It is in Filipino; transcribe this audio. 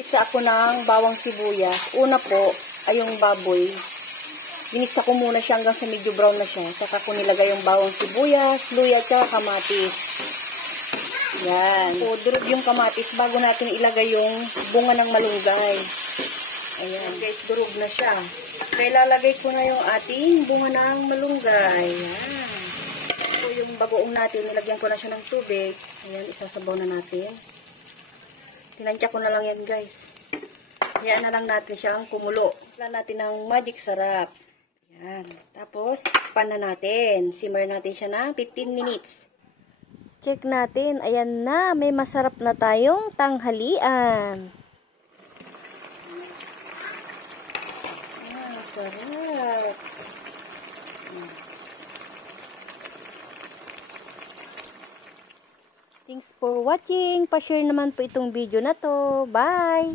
Isa ako ng bawang sibuyas. Una po ay yung baboy. Ginisa ko muna siya hanggang sa medyo brown na siya. Saka ko nilagay yung bawang sibuyas, luya at kamatis. Yan. So, durog yung kamatis bago natin ilagay yung bunga ng malunggay. Ayan guys, durog na siya. Kaya lalagay ko na yung ating bunga ng malunggay. Ayan. So, yung bagoong natin, nilagyan ko na siya ng tubig. Ayan, isasabaw na natin. Tinansya ko na lang yan guys. Hayaan na lang natin siyang kumulo. Ilan natin ng magic sarap. Ayan. Tapos, pan na natin. Simmer natin siya na 15 minutes. Check natin. Ayan na. May masarap na tayong tanghalian. Ah, sarap. Thanks for watching. Pa-share naman po itong video na to. Bye!